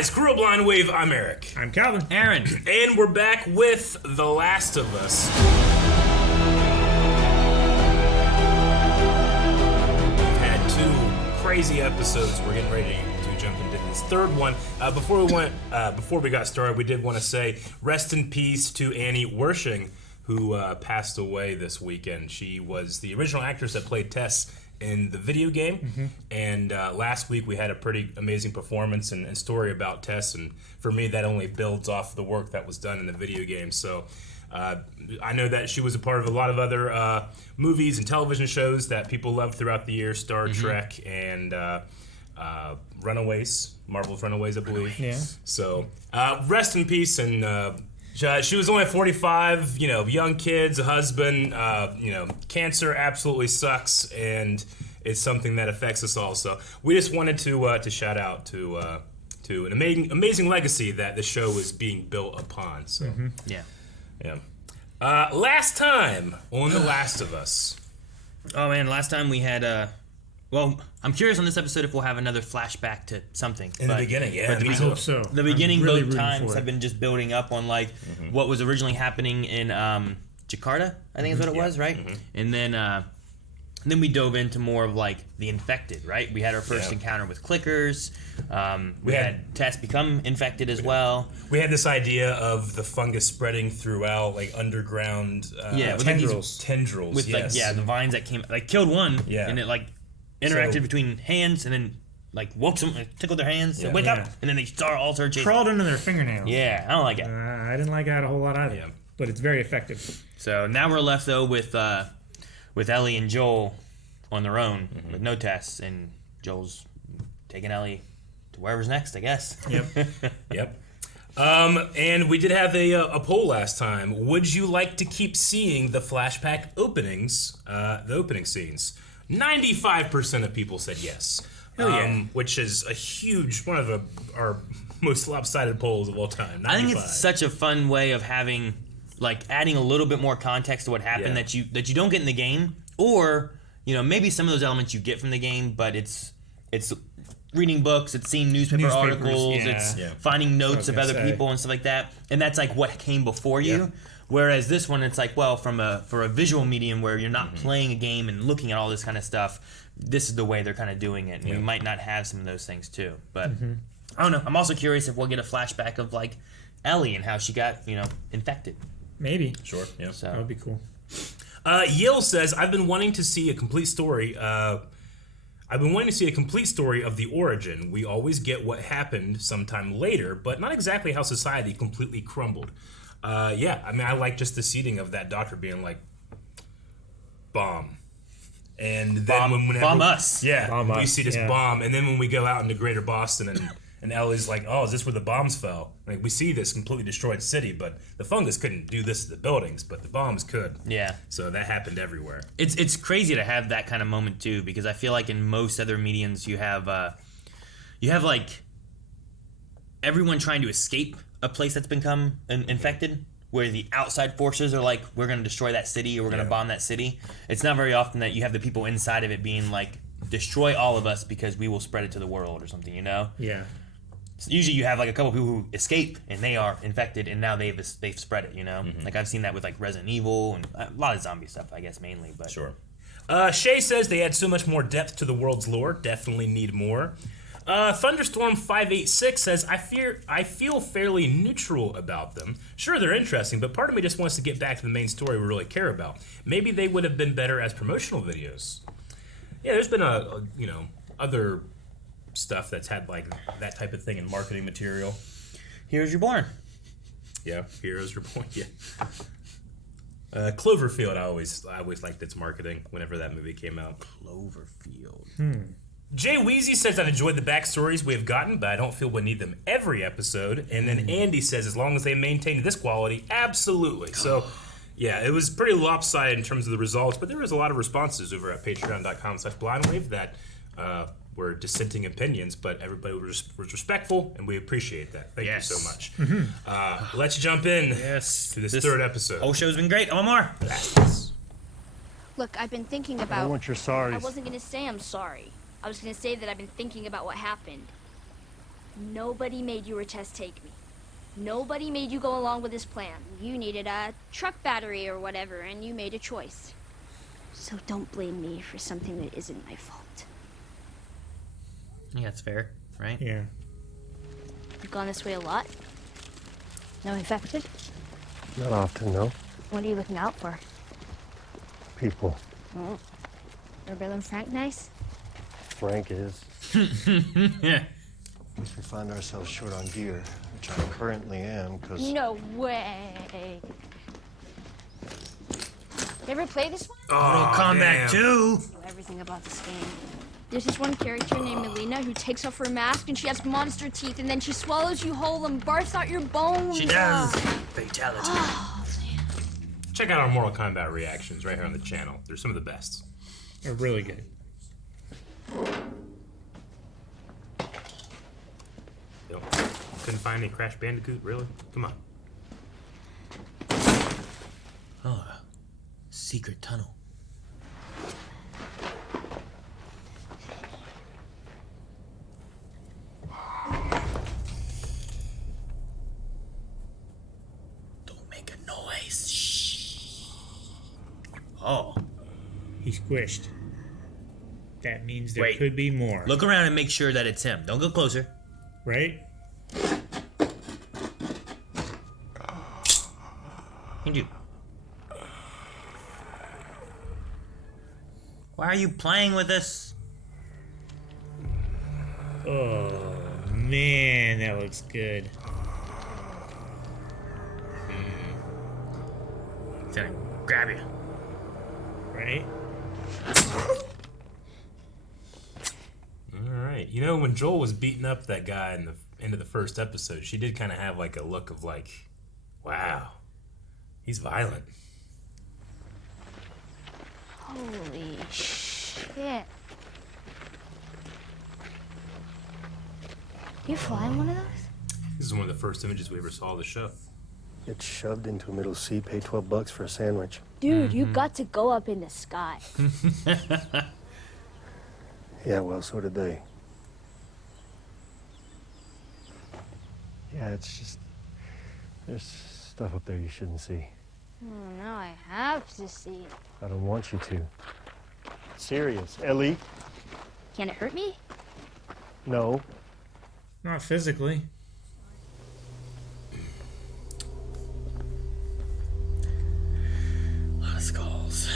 guys, Crew Blind Wave, I'm Eric. I'm Calvin. Aaron. And we're back with The Last of Us. We've had 2 crazy episodes. We're getting ready to jump into this third one. Before we got started, we did want to say rest in peace to Annie Wershing, who passed away this weekend. She was the original actress that played Tess in the video game, and last week we had a pretty amazing performance and story about Tess, and for me that only builds off the work that was done in the video game. So I know that she was a part of a lot of other movies and television shows that people loved throughout the year, Star Trek and Runaways, Marvel's Runaways, I believe. Yeah. So rest in peace, and she was only 45, young kids, a husband, cancer absolutely sucks, and it's something that affects us all. So we just wanted to shout out to an amazing legacy that the show is being built upon. So yeah. Last time on The Last of Us. Oh man, last time we had well, I'm curious on this episode if we'll have another flashback to something. In the beginning, yeah. I hope so. The beginning really both times have been just building up on what was originally happening in Jakarta, I think is what it was, right? And then we dove into more of the infected, right? We had our first encounter with clickers. We had Tess become infected as well. We had this idea of the fungus spreading throughout, underground tendrils. With the vines that came, killed one, and it interacted between hands, and then woke them, tickled their hands, said, wake up, and then they all started chasing. Crawled into their fingernails. Yeah, I don't like it. I didn't like that a whole lot either, but it's very effective. So now we're left though with Ellie and Joel on their own with no Tess, and Joel's taking Ellie to wherever's next, I guess. Yep. And we did have a poll last time. Would you like to keep seeing the flashback openings, the opening scenes? 95% of people said yes. Which is a huge, one of our most lopsided polls of all time. 95. I think it's such a fun way of having, adding a little bit more context to what happened that you don't get in the game, or maybe some of those elements you get from the game, but it's reading books, it's seeing newspapers, articles, it's finding notes of other people and stuff like that, and that's what came before you. Whereas this one, it's for a visual medium where you're not playing a game and looking at all this kind of stuff, this is the way they're kind of doing it. And we might not have some of those things too. But I don't know. I'm also curious if we'll get a flashback of Ellie and how she got, infected. Maybe. Sure, yeah. So that would be cool. Yale says, I've been wanting to see a complete story. Of the origin. We always get what happened sometime later, but not exactly how society completely crumbled. I like just the seeding of that doctor being bomb. And then bomb us. Yeah, bomb we us. see this bomb, and then when we go out into greater Boston and Ellie's oh, is this where the bombs fell? We see this completely destroyed city, but the fungus couldn't do this to the buildings, but the bombs could. Yeah. So that happened everywhere. It's crazy to have that kind of moment too, because I feel in most other mediums you have everyone trying to escape a place that's become infected, where the outside forces are we're going to destroy that city or we're going to bomb that city. It's not very often that you have the people inside of it being destroy all of us because we will spread it to the world or something, Yeah. So usually you have a couple people who escape and they are infected and now they've spread it, I've seen that with Resident Evil and a lot of zombie stuff, I guess, mainly. But sure. Shay says they add so much more depth to the world's lore. Definitely need more. Thunderstorm 586 says, I feel fairly neutral about them. Sure, they're interesting, but part of me just wants to get back to the main story we really care about. Maybe they would have been better as promotional videos. Yeah, there's been other stuff that's had that type of thing in marketing material. Heroes You're Born. Yeah, Heroes You're Born. Yeah. Cloverfield, I always liked its marketing whenever that movie came out. Cloverfield. Jay Weezy says, I've enjoyed the backstories we have gotten, but I don't feel we need them every episode. And then Andy says, as long as they maintain this quality, absolutely. So, yeah, it was pretty lopsided in terms of the results, but there was a lot of responses over at patreon.com/blindwave that were dissenting opinions, but everybody was respectful, and we appreciate that. Thank you so much. Let's jump in to this third episode. Whole show's been great. Oh, more. Look, I've been thinking about... I want your sorries. I wasn't going to say I'm sorry. I was going to say that I've been thinking about what happened. Nobody made you or Tess take me. Nobody made you go along with this plan. You needed a truck battery or whatever, and you made a choice. So don't blame me for something that isn't my fault. Yeah, that's fair, right? Yeah. You've gone this way a lot? No infected? Not often, no. What are you looking out for? People. Oh. Are Bill and Frank nice? Frank is. Yeah. If we find ourselves short on gear, which I currently am, because... No way! You ever play this one? Mortal Kombat 2! Know everything about this game. There's this one character named Melina who takes off her mask and she has monster teeth and then she swallows you whole and barfs out your bones. She does. Fatality. Oh, man. Check out our Mortal Kombat reactions right here on the channel. They're some of the best. They're really good. Yo, couldn't find any Crash Bandicoot, really? Come on. Oh, secret tunnel. Don't make a noise. Shh. Oh. He's squished. That means there Wait. could be more. Look around and make sure that it's him. Don't go closer. Right? And you. Why are you playing with this? Oh, man, that looks good. He's gonna grab you. Right? Alright. You know, when Joel was beating up that guy in the end of the first episode, she did kind of have like a look of like, wow, he's violent. Holy shit. You flying one of those? This is one of the first images we ever saw of the show. Get shoved into a middle seat, pay $12 for a sandwich. Dude, you got to go up in the sky. Yeah, well, so did they. Yeah, it's just... There's stuff up there you shouldn't see. Oh, now I have to see. I don't want you to. Serious. Ellie? Can it hurt me? No. Not physically. A lot of skulls.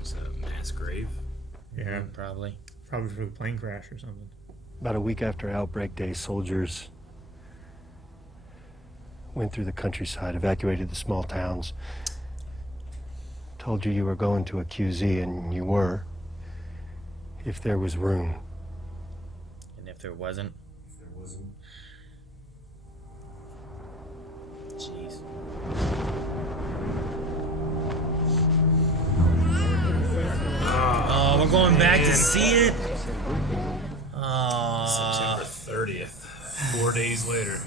It's a mass grave. Yeah, Probably. probably for a plane crash or something. About a week after Outbreak Day, soldiers went through the countryside, evacuated the small towns. Told you were going to a QZ, and you were. If there was room. And if there wasn't? Jeez. Oh, we're going back to see it? Oh. September 30th. 4 days later.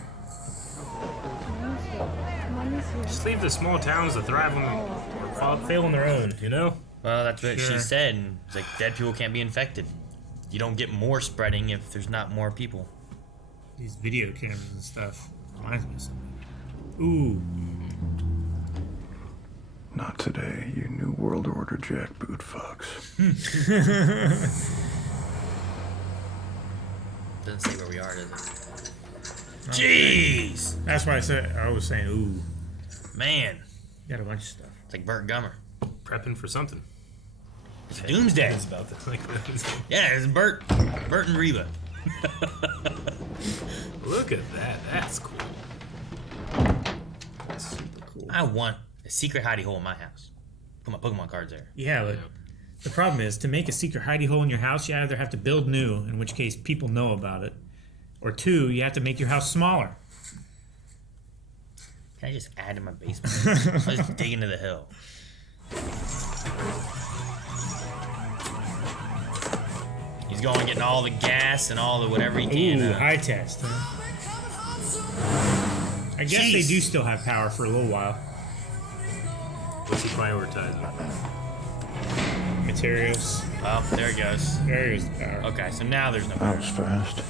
Just leave the small towns to thrive on or fail on their own, you know? Well, that's what she Sure. said. And it's like, dead people can't be infected. You don't get more spreading if there's not more people. These video cameras and stuff. Reminds me of something. Ooh. Not today, you New World Order jackboot fucks. Doesn't say where we are, does it? Jeez! That's why I was saying, ooh. Man, Got a bunch of stuff. it's like Burt Gummer. Prepping for something. It's Doomsday. It's about that. Like, Yeah, it's Burt and Reba. look at that. That's cool. That's super cool. I want a secret hidey hole in my house. Put my Pokemon cards there. Yeah, but the problem is, to make a secret hidey hole in your house, you either have to build new, in which case people know about it, or two, you have to make your house smaller. Can I just add to my basement? I'll just dig into the hill. He's going getting all the gas and all the whatever he can. Ooh, high test, huh? I guess they Jeez. do still have power for a little while. What's he prioritizing? Materials. Oh, there it goes. There is the power. Okay, so now there's no That power. was fast.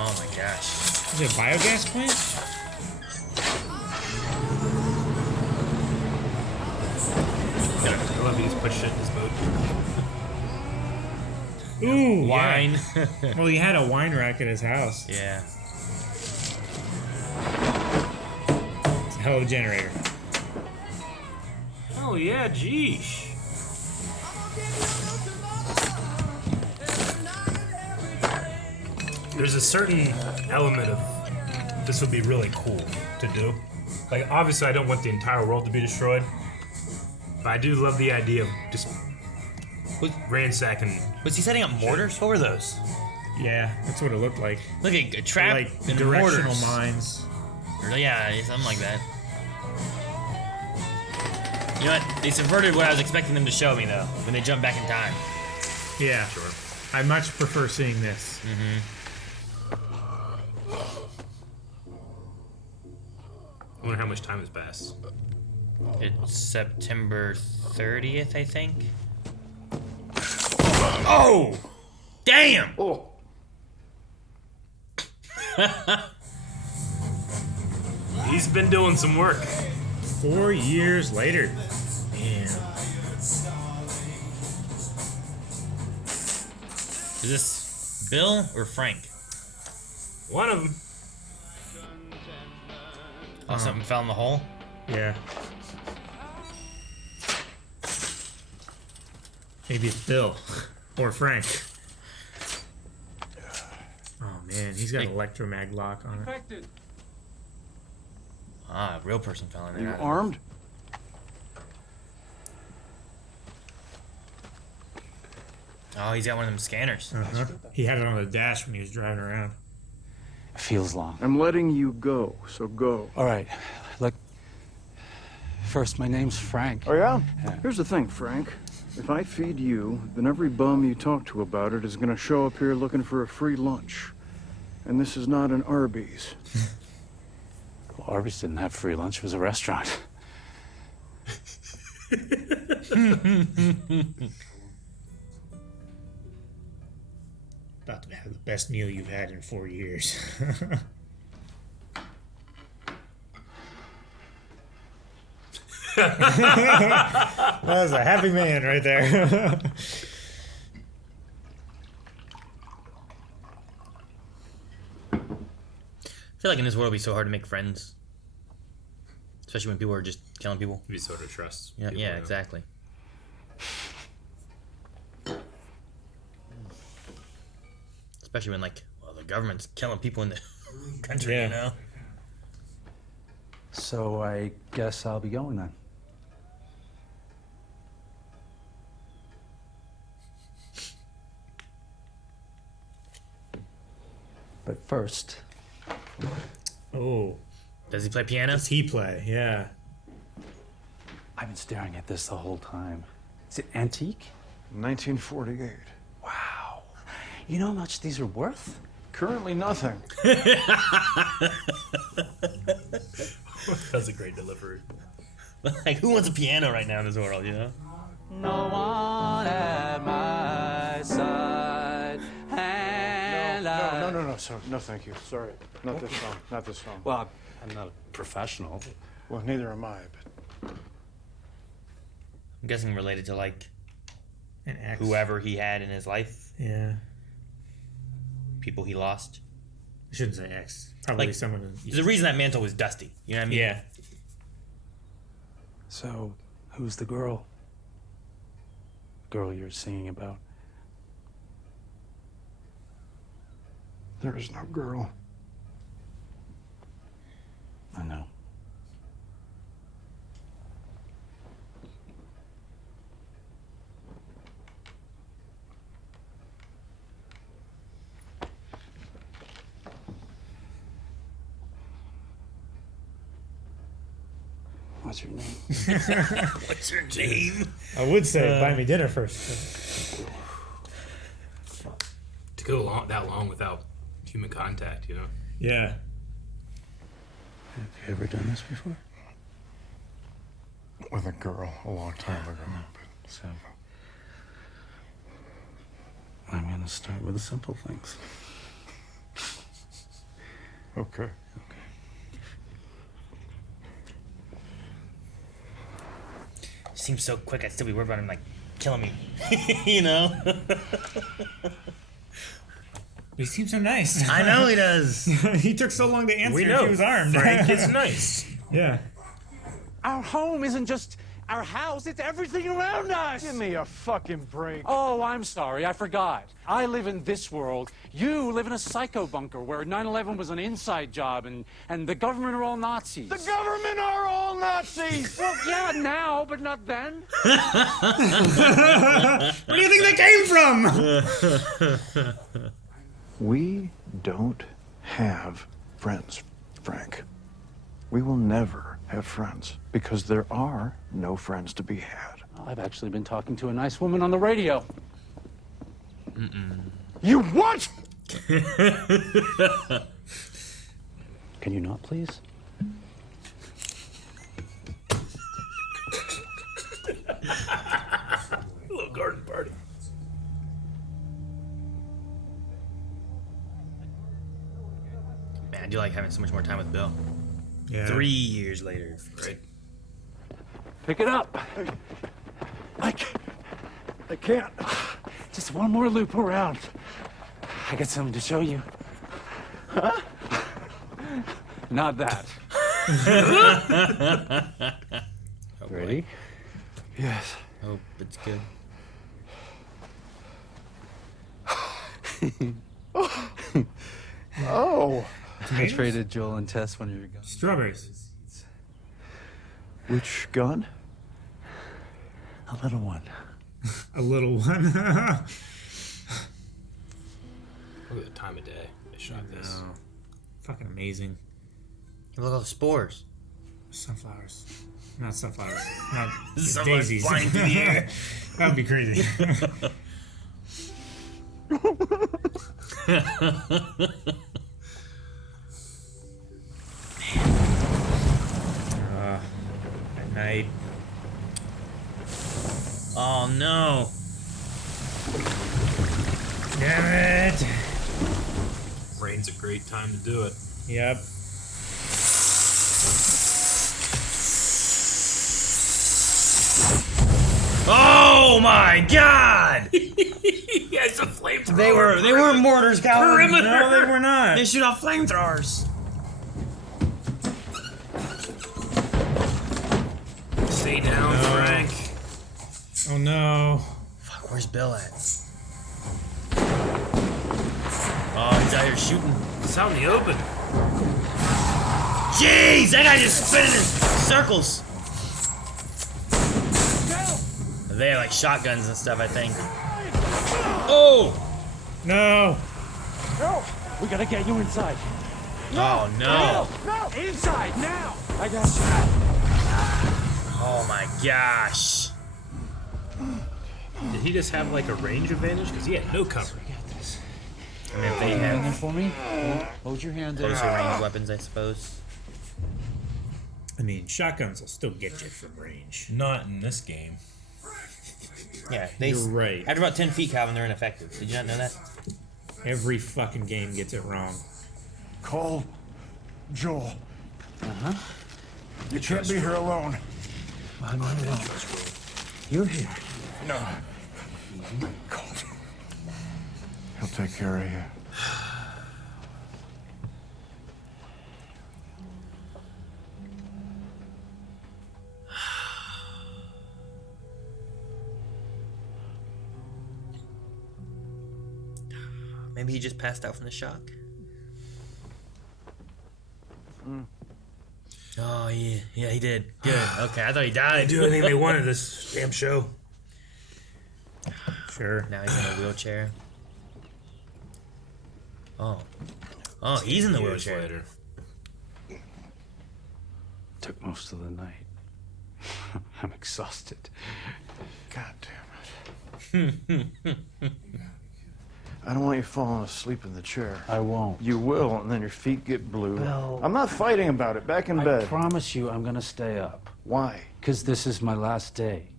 Oh my gosh. Is it a biogas plant? I love he just put shit in his boat. Ooh, Wine. Yeah. Well, he had a wine rack at his house. Yeah. It's a hell of a generator. Oh yeah, geesh. There's a certain element of this would be really cool to do. Like, obviously, I don't want the entire world to be destroyed, but I do love the idea of just ransacking. Was he setting up mortars? What were those? Yeah, that's what it looked like. Look at a trap Like and directional mortars. mines. Or, yeah, something like that. You know what? They subverted what I was expecting them to show me, though, when they jump back in time. Yeah. Sure. I much prefer seeing this. I wonder how much time has passed. It's September 30th, I think. Oh! Damn! Oh. He's been doing some work. 4 years later. Man. Is this Bill or Frank? One of them. Oh, something fell in the hole? Yeah. Maybe it's Bill. Or Frank. Oh man, he's got an electromag lock on it. Ah, a real person fell in Are you there. armed? Oh, he's got one of them scanners. Uh-huh. He had it on the dash when he was driving around. Feels long. I'm letting you go, so go. All right. Look, first, my name's Frank. Oh, yeah? Here's the thing, Frank. If I feed you, then every bum you talk to about it is gonna show up here looking for a free lunch. And this is not an Arby's. Well, Arby's didn't have free lunch. It was a restaurant. About to have the best meal you've had in 4 years. That was a happy man right there. I feel like in this world it'd be so hard to make friends. Especially when people are just killing people. Be sort of trust. Yeah, people, yeah, you know. exactly. Especially when, like, well, the government's killing people in the country, Yeah. you know? So I guess I'll be going then. But first, Oh, Does he play piano? does he play? Yeah. I've been staring at this the whole time. Is it antique? 1948. Wow. You know how much these are worth? Currently nothing. That's a great delivery. Like, who wants a piano right now in this world, you know? No one at my side. No, sir. No, thank you. Sorry. Not this song. Not this song. Well, I'm not a professional. Well, neither am I, but I'm guessing related to, like, An ex. whoever he had in his life, Yeah. people he lost. I shouldn't say ex. Probably Like, someone. There's a reason that mantle was dusty. You know what I mean? Yeah. So, who's the girl? Girl you're singing about? there is no girl. I know. What's your name? What's your name? I would say buy me dinner first. To go that long without human contact, you know? Yeah. Have you ever done this before? With a girl a long time ago. So, I'm going to start with the simple things. Okay. Seems so quick. I'd still be worried about him like killing me. You know? He seems so nice. I know he does. He took so long to answer We if know he was armed. Frank is nice. Yeah. Our home isn't just our house, it's everything around us! Give me a fucking break. Oh, I'm sorry, I forgot. I live in this world. You live in a psycho bunker where 9/11 was an inside job and the government are all Nazis. The government are all Nazis! Well, yeah, now, but not then. Where do you think they came from? We don't have friends, Frank. We will never have friends because there are no friends to be had. I've actually been talking to a nice woman on the radio. You what? Can you not, please? Little garden party. Man, I do like having so much more time with Bill. Yeah. 3 years later. Right. Pick it up. I can't. Just one more loop around. I got something to show you. Huh? Not that. Ready? Yes. Hope it's good. Oh. I traded Joel and Tess when you were gone. Strawberries. Which gun? A little one. A little one. Look at the time of day they shot this. Oh, fucking amazing. Look at all the spores. Sunflowers. Not sunflowers. Not Sunflowers daisies. flying through the air. That would be crazy. At night. Oh no. Damn it. Rain's a great time to do it. Yep. Oh my god! He has a flamethrower. They were mortars, Calvin. No, they were not. They shoot off flamethrowers. Stay down, Frank. Oh no. Fuck, where's Bill at? Oh, he's out here shooting. It's out in the open. Jeez, that guy just spinning in circles. They have like shotguns and stuff, I think. Oh! No. No! We gotta get you inside. Oh no! No! Inside now! I got you. Oh my gosh! Did he just have like a range advantage? Because he had no cover. I mean, if they Hang in have for me. Hold your hand there. closer range weapons, I suppose. I mean, shotguns will still get you from range. Not in this game. Yeah, they. You're right. After about 10 feet, Calvin, they're ineffective. Did you not know that? Every fucking game gets it wrong. Call Joel. You can't be here alone. You're here. No. Call him. He'll take care of you. Maybe he just passed out from the shock. Oh yeah, yeah, he did. Good. Okay, I thought he died. Do anything they wanted this damn show. Sure. Now he's in a wheelchair. Oh, he's in the Years wheelchair. later. Took most of the night. I'm exhausted. God damn it. I don't want you falling asleep in the chair. I won't. You will, and then your feet get blue. Bill. I'm not fighting about it. Back in I bed. promise you I'm gonna stay up. Why? Because this is my last day.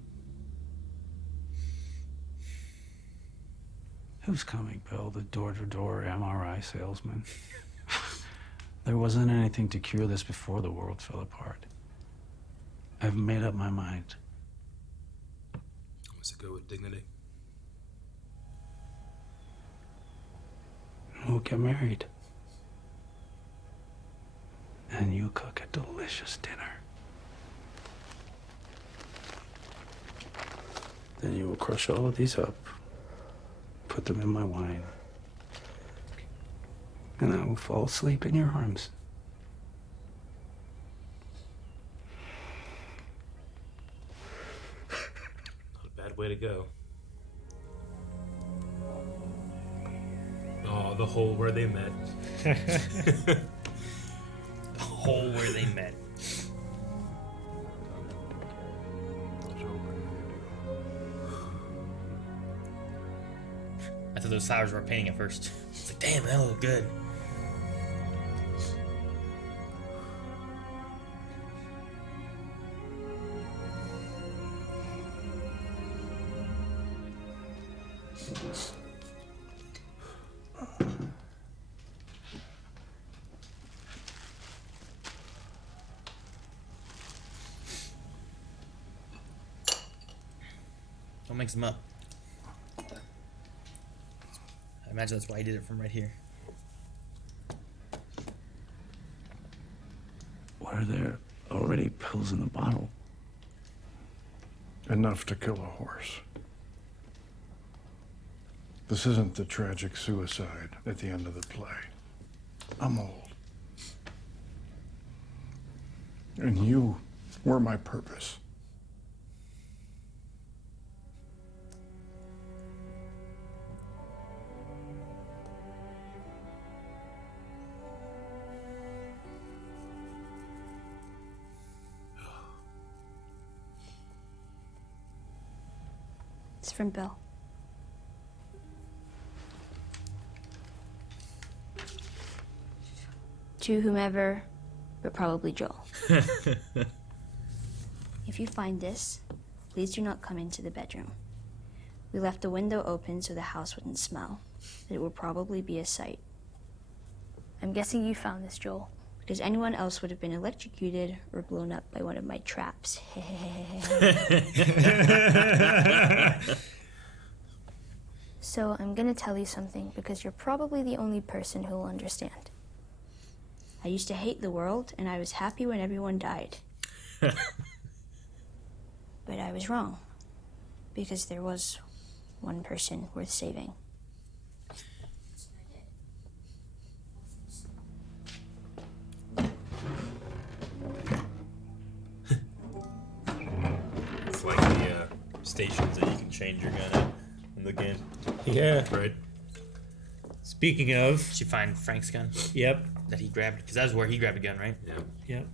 Who's coming, Bill? The door-to-door MRI salesman? There wasn't anything to cure this before the world fell apart. I've made up my mind. Wants to go with dignity. We'll get married. And you cook a delicious dinner. Then you will crush all of these up, put them in my wine, and I will fall asleep in your arms. Not a bad way to go. Oh, the hole where they met. The hole where they met. I thought those flowers were painting at first. It's like, damn, that looked good. Don't mix them up. I imagine that's why he did it from right here. Why are there already pills in the bottle? Enough to kill a horse. This isn't the tragic suicide at the end of the play. I'm old. And you were my purpose. It's from Bill. To whomever, but probably Joel. If you find this, please do not come into the bedroom. We left the window open so the house wouldn't smell. It would probably be a sight. I'm guessing you found this, Joel, because anyone else would have been electrocuted or blown up by one of my traps. So I'm gonna tell you something because you're probably the only person who'll understand. I used to hate the world, and I was happy when everyone died. But I was wrong, because there was one person worth saving. It's like the stations that you can change your gun at in the game. Yeah. Right? Speaking of, Did you find Frank's gun yep, that he grabbed? Because that was where he grabbed a gun, right? Yeah. yep.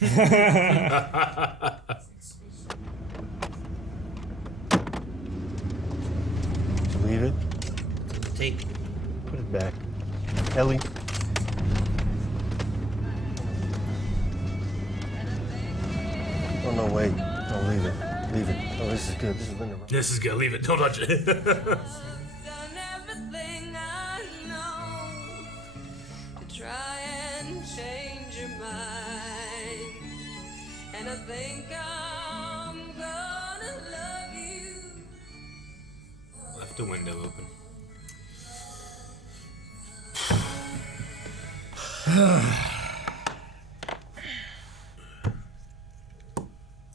Did you leave it? Tape. Put it back. Ellie. Oh, no, wait. No, leave it. Leave it. Oh, this is good. This is Linda. This is good. Leave it. Don't touch it. Done everything I know to try and change your mind, and I think I'm gonna love you. Left the window open.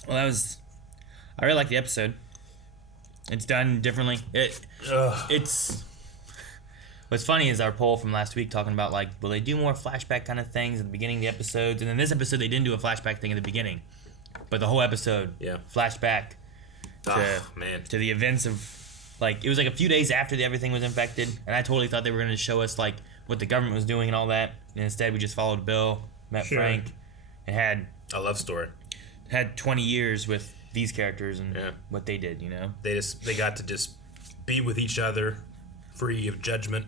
Well, I really like the episode. It's done differently. It's what's funny is our poll from last week talking about like, will they do more flashback kind of things at the beginning of the episodes? And then this episode they didn't do a flashback thing at the beginning, but the whole episode, flashback to the events of like it was like a few days after everything was infected, and I totally thought they were going to show us like what the government was doing and all that, and instead we just followed Bill, met Frank, and had A love story. 20 years with these characters and what they did, you know? They got to just be with each other, free of judgment,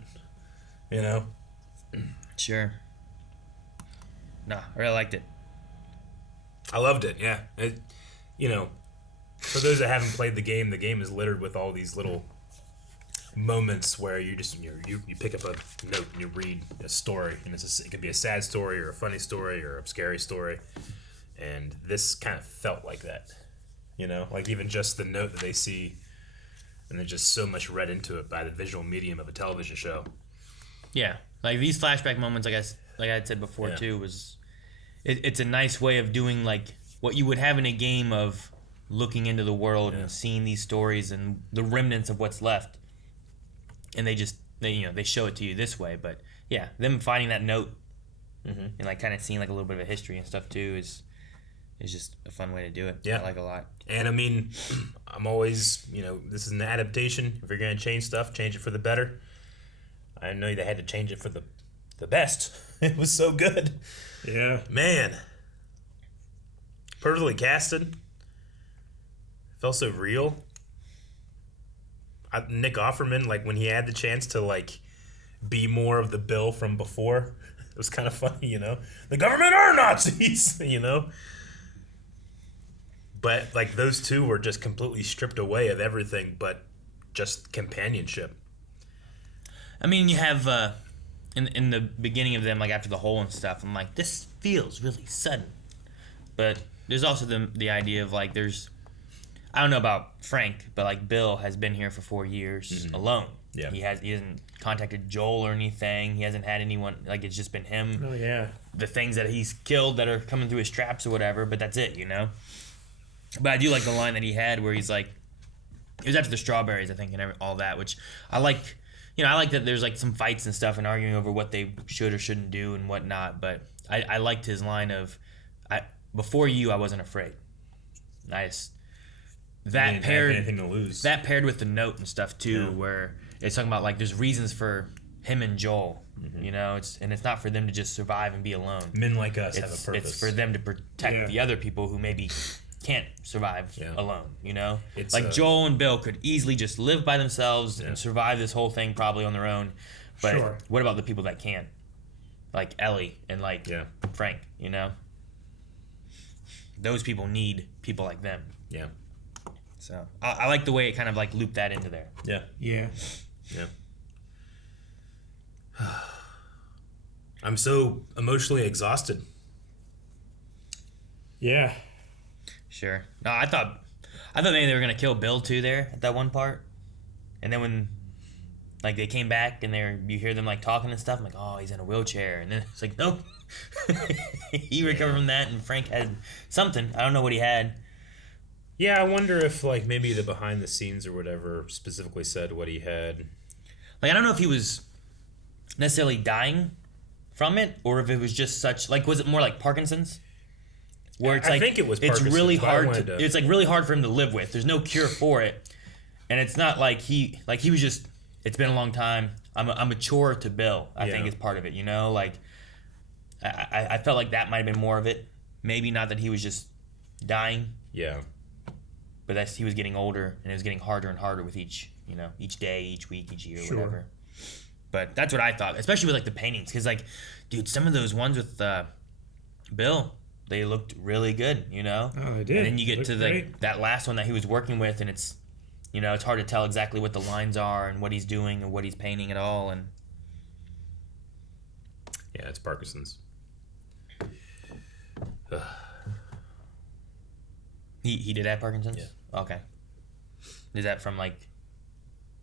you know? Sure. no, I really liked it. I loved it. Yeah, for those that haven't played the game is littered with all these little moments where you pick up a note and you read a story, and it could be a sad story or a funny story or a scary story, and this kind of felt like that. Like even just the note that they see, and there's just so much read into it by the visual medium of a television show. Yeah, like these flashback moments, I guess, like I had said before too, was it's a nice way of doing like what you would have in a game of looking into the world and seeing these stories and the remnants of what's left, and they show it to you this way. But yeah, them finding that note and like kind of seeing like a little bit of a history and stuff too is just a fun way to do it. I like a lot. And I mean, I'm always, this is an adaptation. If you're gonna change stuff, change it for the better. I know they had to change it for the best. It was so good. Yeah, man, perfectly casted. Felt so real. Nick Offerman, like when he had the chance to like be more of the Bill from before, it was kind of funny, The government are Nazis, But like those two were just completely stripped away of everything but just companionship. I mean, you have in the beginning of them, like after the hole and stuff, I'm like, this feels really sudden. But there's also the idea of like I don't know about Frank, but like Bill has been here for 4 years alone. Yeah, he hasn't contacted Joel or anything. He hasn't had anyone, like it's just been him. Oh yeah. The things that he's killed that are coming through his traps or whatever, but that's it, But I do like the line that he had where he's like, it was after the strawberries, I think, and all that, which I like. I like that there's like some fights and stuff and arguing over what they should or shouldn't do and whatnot. But I liked his line of, before you, I wasn't afraid. That paired anything to lose. That paired with the note and stuff too, where it's talking about like there's reasons for him and Joel. It's not for them to just survive and be alone. Men like us have a purpose. It's for them to protect the other people who maybe can't survive alone. It's like Joel and Bill could easily just live by themselves and survive this whole thing probably on their own. But what about the people that can't? Like Ellie and like Frank. Those people need people like them. Yeah. So I like the way it kind of like looped that into there. Yeah. Yeah. I'm so emotionally exhausted. Yeah. Sure. No, I thought maybe they were gonna kill Bill too there at that one part, and then when like they came back and you hear them like talking and stuff, I'm like, oh, he's in a wheelchair, and then it's like, nope, he recovered from that, and Frank had something. I don't know what he had. Yeah, I wonder if like maybe the behind the scenes or whatever specifically said what he had. Like I don't know if he was necessarily dying from it, or if it was just such like, was it more like Parkinson's? Where it's like, I think it was Parkinson's. It's really hard it's like really hard for him to live with. There's no cure for it, and it's not like he was just. It's been a long time. I'm a chore to Bill. I think is part of it. Like I felt like that might have been more of it. Maybe not that he was just dying. Yeah. But he was getting older, and it was getting harder and harder with each day, each week, each year, whatever. But that's what I thought, especially with like the paintings, because like, dude, some of those ones with Bill. They looked really good, Oh, they did. And then you get to that last one that he was working with, and it's, it's hard to tell exactly what the lines are and what he's doing and what he's painting at all. And yeah, it's Parkinson's. He did have Parkinson's? Yeah. Okay. Is that from like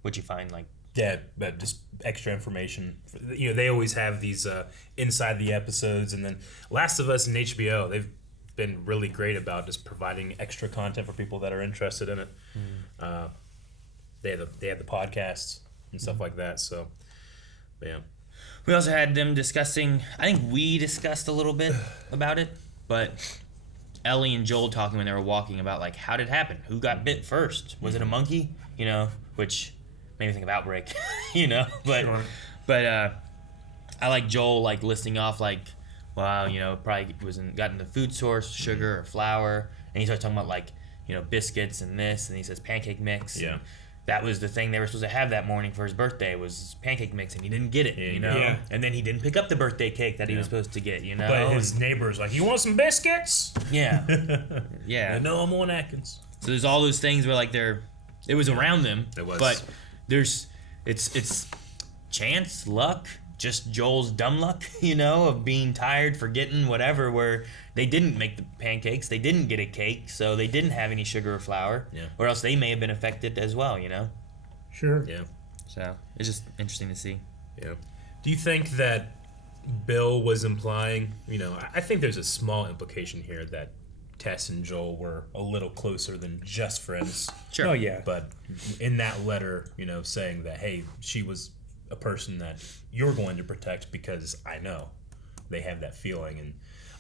what you find like? Yeah, but just extra information. They always have these inside the episodes, and then Last of Us and HBO, they've been really great about just providing extra content for people that are interested in it. They have the podcasts and stuff like that. So, yeah. We also had them discussing. I think we discussed a little bit about it, but Ellie and Joel talking when they were walking about like how did it happen? Who got bit first? Was it a monkey? Which made me think of Outbreak, but I like Joel like listing off like, wow, probably got in the food source, sugar or flour, and he starts talking about like, biscuits and this, and he says pancake mix. Yeah. that was the thing they were supposed to have that morning for his birthday was pancake mix, and he didn't get it, you know? Yeah. And then he didn't pick up the birthday cake that he was supposed to get, you know? But his neighbor's like, you want some biscuits? Yeah. Yeah. No, I'm on Atkins. So there's all those things where like it was around them. It was. But it's chance, luck, just Joel's dumb luck, you know, of being tired, forgetting, whatever, where they didn't make the pancakes, they didn't get a cake, so they didn't have any sugar or flour. Yeah. Or else they may have been affected as well, you know? Sure. Yeah. So it's just interesting to see. Yeah. Do you think that Bill was implying, you know, I think there's a small implication here that Tess and Joel were a little closer than just friends. Sure. Oh, yeah. But in that letter, you know, saying that, hey, she was a person that you're going to protect because I know they have that feeling. And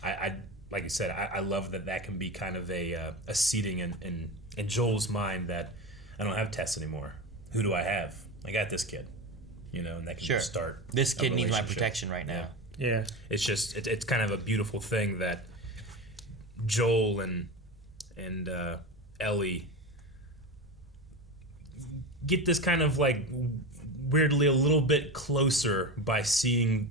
I like you said, I love that can be kind of a seeding in Joel's mind that I don't have Tess anymore. Who do I have? I got this kid, you know, and that can just start. This a kid needs my relationship. protection right now. Yeah. It's just it's kind of a beautiful thing that Joel and Ellie get this kind of like weirdly a little bit closer by seeing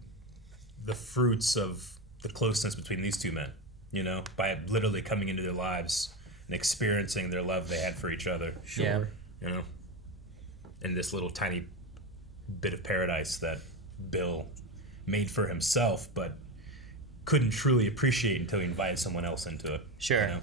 the fruits of the closeness between these two men, you know, by literally coming into their lives and experiencing their love they had for each other. Yeah. You know, in this little tiny bit of paradise that Bill made for himself, but couldn't truly appreciate until he invited someone else into it. Sure. You know?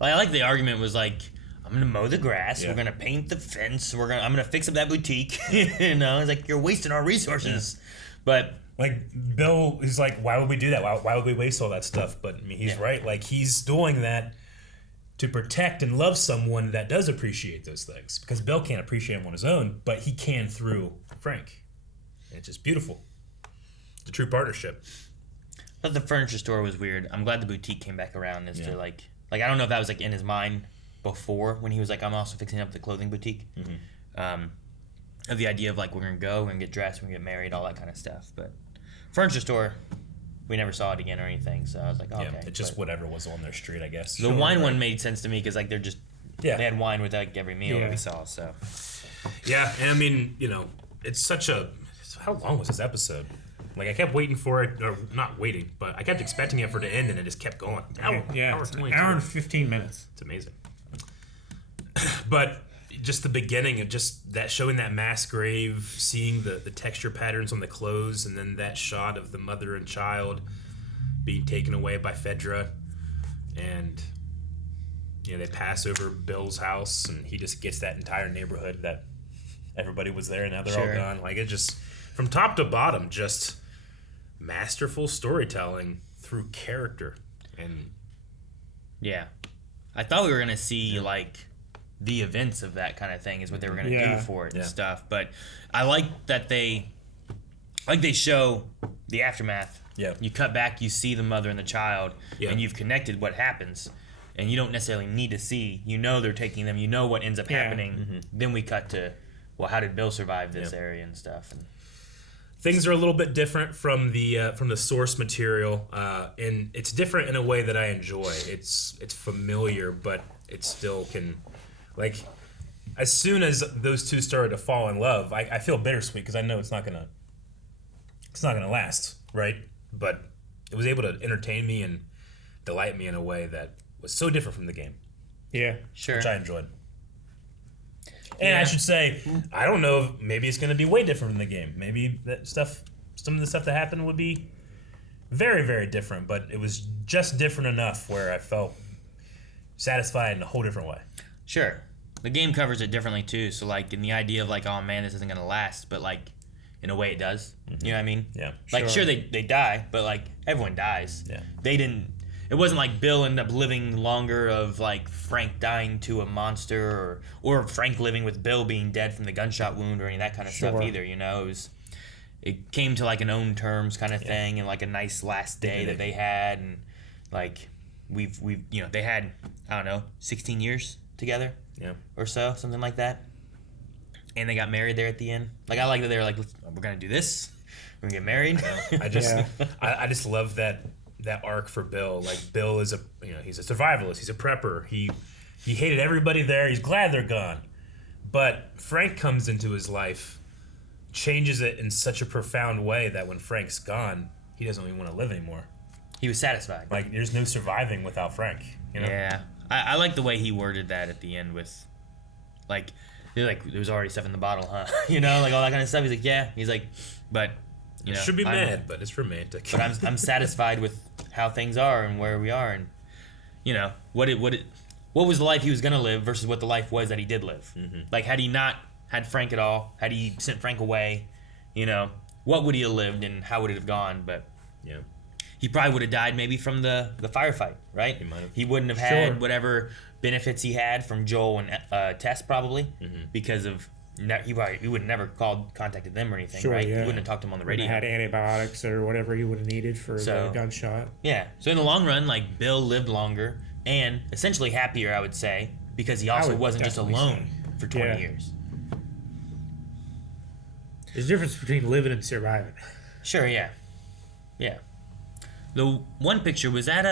Like, I like the argument was like, I'm gonna mow the grass. Yeah. We're gonna paint the fence. I'm gonna fix up that boutique. You know, it's like you're wasting our resources. But like Bill is like, why would we do that? Why would we waste all that stuff? But I mean, he's right. Like he's doing that to protect and love someone that does appreciate those things. Because Bill can't appreciate them on his own, but he can through Frank. And it's just beautiful. It's a true partnership. I thought the furniture store was weird. I'm glad the boutique came back around as to like I don't know if that was like in his mind before when he was like, I'm also fixing up the clothing boutique. Of the idea of like we're gonna get dressed, we're gonna get married, all that kind of stuff. But furniture store, we never saw it again or anything. So I was like, okay. It's just whatever was on their street, I guess. The wine one made sense to me because like they're just Yeah. they had wine with like every meal that we saw. So Yeah, and I mean, you know, it's such a. How long was this episode? Like I kept waiting for it, or not waiting, but I kept expecting it for it to end, and it just kept going. Hour It's an 22. hour and 15 minutes. It's amazing. But just the beginning of just that showing that mass grave, seeing the texture patterns on the clothes, and then that shot of the mother and child being taken away by Fedra, and you know they pass over Bill's house, and he just gets that entire neighborhood that everybody was there, and now they're all gone. Like it just from top to bottom, just masterful storytelling through character. And yeah, I thought we were gonna see like the events of that kind of thing is what they were gonna do for it and stuff. But I like that they show the aftermath. Yeah, you cut back, you see the mother and the child, and you've connected what happens, and you don't necessarily need to see. You know they're taking them. You know what ends up happening. Then we cut to, well, how did Bill survive this area and stuff? And things are a little bit different from the source material, and it's different in a way that I enjoy. It's familiar, but it still can, like, as soon as those two started to fall in love, I feel bittersweet because I know it's not gonna last, right? But it was able to entertain me and delight me in a way that was so different from the game. Yeah, sure, which I enjoyed. And I should say, I don't know if maybe it's going to be way different from the game. Maybe some of the stuff that happened would be very, very different, but it was just different enough where I felt satisfied in a whole different way. Sure. The game covers it differently too, so like in the idea of like, oh man, this isn't going to last, but like in a way it does. You know what I mean? Yeah. Like sure they die, but like everyone dies. Yeah. It wasn't like Bill ended up living longer of like Frank dying to a monster or Frank living with Bill being dead from the gunshot wound or any of that kind of stuff either, you know. It came to like an own terms kind of thing and like a nice last day that they had, and like we've you know, they had, I don't know, 16 years together or so, something like that. And they got married there at the end. Like I like that they were like, we're gonna do this, we're gonna get married. I just love that arc for Bill. Like Bill is he's a survivalist, he's a prepper. He hated everybody there. He's glad they're gone, But Frank comes into his life, changes it in such a profound way that when Frank's gone, he doesn't even want to live anymore. He was satisfied. Like, there's no surviving without Frank, you know? Yeah. I like the way he worded that at the end with, like, there was already stuff in the bottle, huh? You know, like all that kind of stuff. He's like, yeah. He's like, but, you know. Should be mad, but it's romantic. But I'm satisfied with how things are and where we are, and, you know, what was the life he was going to live versus what the life was that he did live. Mm-hmm. Like, had he not had Frank at all, had he sent Frank away, you know, what would he have lived and how would it have gone? But yeah, he probably would have died maybe from the firefight, right? He might have. He wouldn't have had whatever benefits he had from Joel and Tess probably, because of he would have never contacted them or anything, right? Yeah. He wouldn't have talked to them on the radio. Had antibiotics or whatever he would have needed for the gunshot. Yeah. So in the long run, like, Bill lived longer and essentially happier, I would say, because he also wasn't just alone for 20 years. There's a difference between living and surviving. Sure, yeah. Yeah. The one picture, was that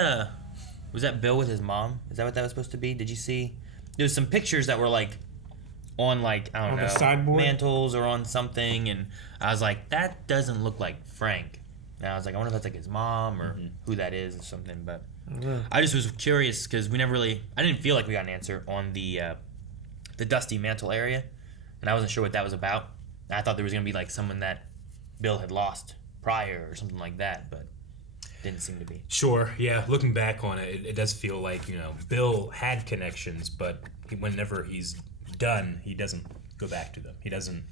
Bill with his mom? Is that what that was supposed to be? Did you see? There was some pictures that were like on, like, I don't know, the sideboard? mantles or on something, and I was like, that doesn't look like Frank. And I was like, I wonder if that's like his mom or who that is or something, but I just was curious because I didn't feel like we got an answer on the dusty mantle area, and I wasn't sure what that was about. I thought there was going to be like someone that Bill had lost prior or something like that, but didn't seem to be. Sure, yeah. Looking back on it, it does feel like, you know, Bill had connections, but whenever he's done, he doesn't go back to them. He doesn't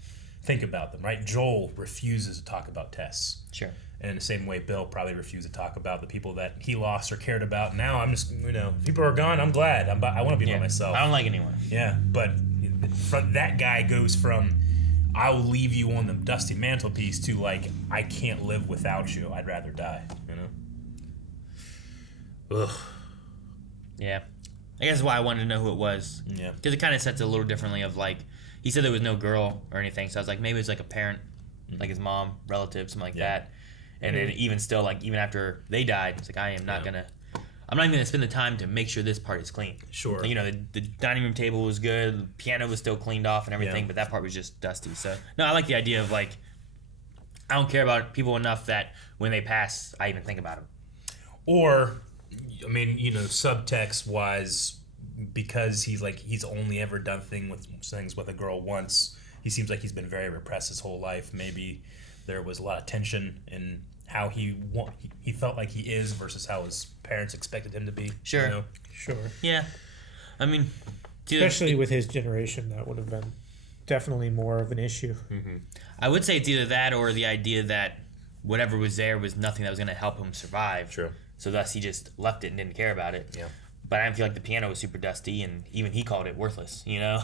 think about them, right? Joel refuses to talk about Tess. Sure. And in the same way, Bill probably refused to talk about the people that he lost or cared about. Now I'm just, you know, people are gone. I'm glad. I want to be by myself. I don't like anyone. Yeah, but that guy goes from, I'll leave you on the dusty mantelpiece to, like, I can't live without you. I'd rather die, you know? Ugh. Yeah. I guess why I wanted to know who it was. Yeah. Because it kind of sets it a little differently of, like, he said there was no girl or anything, so I was like, maybe it was like a parent, like his mom, relative, something like that. And then even still, like, even after they died, it's like, I'm not even going to spend the time to make sure this part is clean. Sure. Like, you know, the dining room table was good, the piano was still cleaned off and everything, but that part was just dusty. So, no, I like the idea of, like, I don't care about people enough that when they pass, I even think about them. Or, I mean, you know, subtext-wise, because he's only ever done things with a girl once, he seems like he's been very repressed his whole life. Maybe there was a lot of tension in how he felt like he is versus how his parents expected him to be. Sure. You know? Sure. Yeah. I mean, especially with his generation, that would have been definitely more of an issue. Mm-hmm. I would say it's either that or the idea that whatever was there was nothing that was going to help him survive. True. So thus he just left it and didn't care about it. Yeah. But I feel like the piano was super dusty, and even he called it worthless, you know?